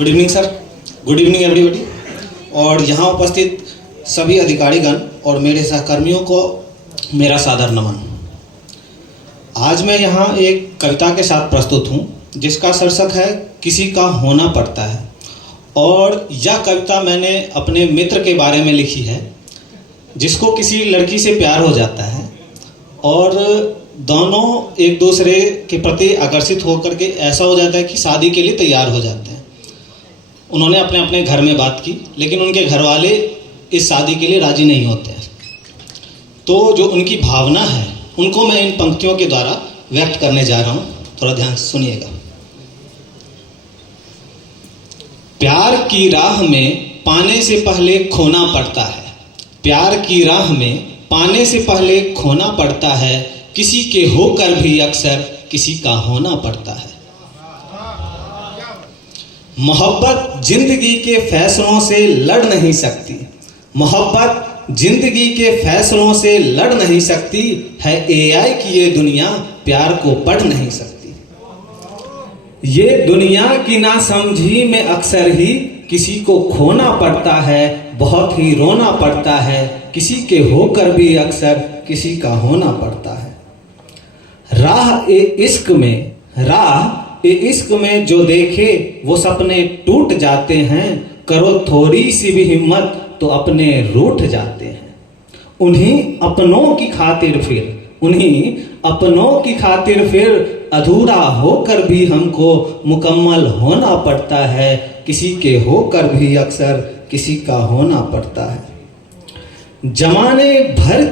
Good evening sir, good evening everybody. और यहाँ उपस्थित सभी अधिकारीगण और मेरे सहकर्मियों को मेरा सादर नमन। आज मैं यहाँ एक कविता के साथ प्रस्तुत हूँ जिसका शीर्षक है किसी का होना पड़ता है। और यह कविता मैंने अपने मित्र के बारे में लिखी है जिसको किसी लड़की से प्यार हो जाता है और दोनों एक दूसरे के प्रति आकर्षित होकर के ऐसा हो जाता है कि शादी के लिए तैयार हो जाते हैं। उन्होंने अपने अपने घर में बात की लेकिन उनके घर वाले इस शादी के लिए राजी नहीं होते हैं। तो जो उनकी भावना है उनको मैं इन पंक्तियों के द्वारा व्यक्त करने जा रहा हूँ, थोड़ा ध्यान सुनिएगा। प्यार की राह में पाने से पहले खोना पड़ता है, प्यार की राह में पाने से पहले खोना पड़ता है, किसी के होकर भी अक्सर किसी का होना पड़ता है। मोहब्बत जिंदगी के फैसलों से लड़ नहीं सकती, मोहब्बत जिंदगी के फैसलों से लड़ नहीं सकती, है एआई की ये दुनिया प्यार को पढ़ नहीं सकती। ये दुनिया की नासमझी में अक्सर ही किसी को खोना पड़ता है, बहुत ही रोना पड़ता है, किसी के होकर भी अक्सर किसी का होना पड़ता है। राह ए इश्क में जो देखे वो सपने टूट जाते हैं, करो थोड़ी सी भी हिम्मत तो अपने रूठ जाते हैं। उन्हीं अपनों की खातिर फिर अधूरा होकर भी हमको मुकम्मल होना पड़ता है, किसी के होकर भी अक्सर किसी का होना पड़ता है। जमाने भर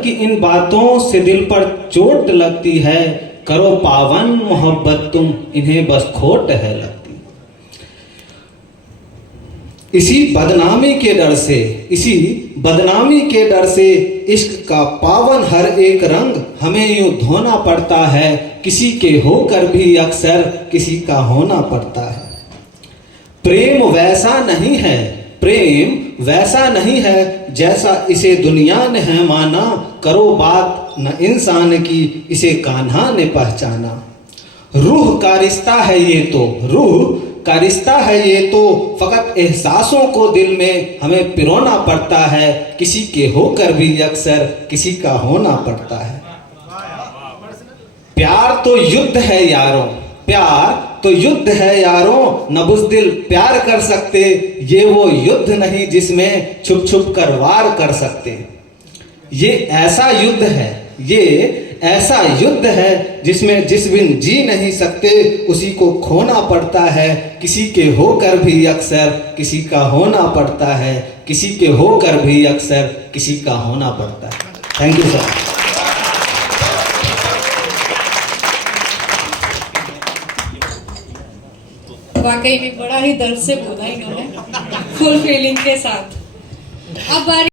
की इन बातों से दिल पर चोट लगती है, करो पावन मोहब्बत तुम इन्हें बस खोट है लगती। इसी बदनामी के डर से इश्क का पावन हर एक रंग हमें यूं धोना पड़ता है, किसी के होकर भी अक्सर किसी का होना पड़ता है। प्रेम वैसा नहीं है जैसा इसे दुनिया ने है माना, करो बात न इंसान की इसे कान्हा ने पहचाना। रूह का रिश्ता है ये तो फकत एहसासों को दिल में हमें पिरोना पड़ता है, किसी के होकर भी अक्सर किसी का होना पड़ता है। प्यार तो युद्ध है यारों, न बुज़दिल प्यार कर सकते, ये वो युद्ध नहीं जिसमें छुप छुप कर वार कर सकते। ये ऐसा युद्ध है जिसमें जिस बिन जी नहीं सकते, उसी को खोना पड़ता है, किसी के होकर भी अक्सर किसी का होना पड़ता है, किसी के होकर भी अक्सर किसी का होना पड़ता है। Thank you sir. वाकई में बड़ा ही दर्द से बोला इन्होंने, फुल फीलिंग के साथ। अब बारी